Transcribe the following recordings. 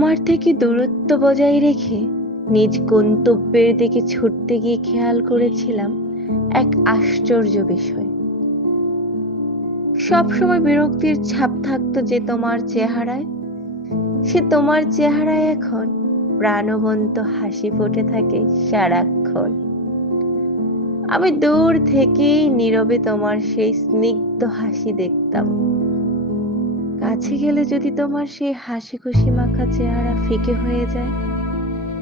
তোমার থেকে দূরত্ব বজায় রেখে নিজ গন্তব্যের দিকে ছুটতে গিয়ে খেয়াল করেছিলাম এক আশ্চর্য বিষয়। সবসময় বিরক্তির ছাপ থাকতো যে তোমার চেহারায়, সে তোমার চেহারায় এখন প্রাণবন্ত হাসি ফুটে থাকে সারাক্ষণ। আমি দূর থেকেই নীরবে তোমার সেই স্নিগ্ধ হাসি দেখতাম। কাছে গেলে যদি তোমার সেই হাসি খুশি মাখা চেহারা ফিকে হয়ে যায়,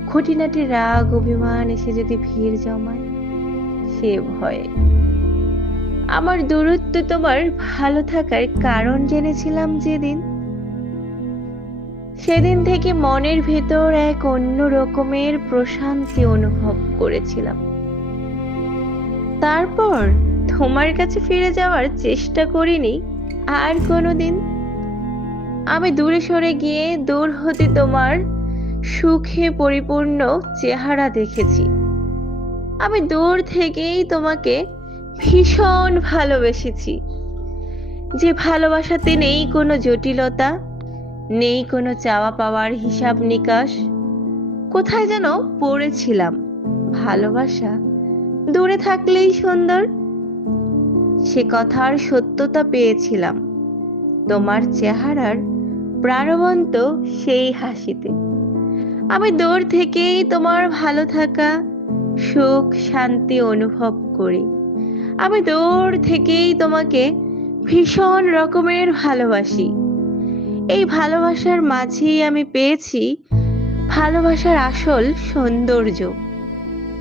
খুঁটিনাটি রাগ অভিমান এসে যদি ভিড় জমায়, সে ভয়ে আমার দূরত্ব তোমার ভালো থাকার কারণ জেনেছিলাম যেদিন, সেদিন থেকে মনের ভেতর এক অন্য রকমের প্রশান্তি অনুভব করেছিলাম। তারপর তোমার কাছে ফিরে যাওয়ার চেষ্টা করিনি আর কোনোদিন। আমি দূরে সরে গিয়ে দূর হতে তোমার সুখে পরিপূর্ণ চেহারা দেখেছি। আমি দূর থেকেই তোমাকে ভীষণ ভালোবেসেছি, যে ভালোবাসাতে নেই কোনো জটিলতা, নেই কোনো চাওয়া পাওয়ার হিসাব নিকাশ। কোথায় যেন পড়েছিলাম, ভালোবাসা দূরে থাকলেই সুন্দর। সে কথার সত্যতা পেয়েছিলাম তোমার চেহারার প্রাণবন্ত সেই হাসিতে। আমি দূর থেকেই তোমার ভালো থাকা, সুখ শান্তি অনুভব করি। আমি দূর থেকেই তোমাকে ভীষণ রকমের ভালোবাসি। এই ভালোবাসার মাঝেই আমি পেয়েছি ভালোবাসার আসল সৌন্দর্য,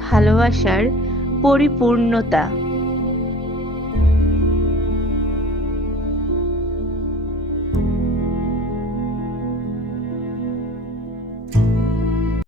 ভালোবাসার পরিপূর্ণতা।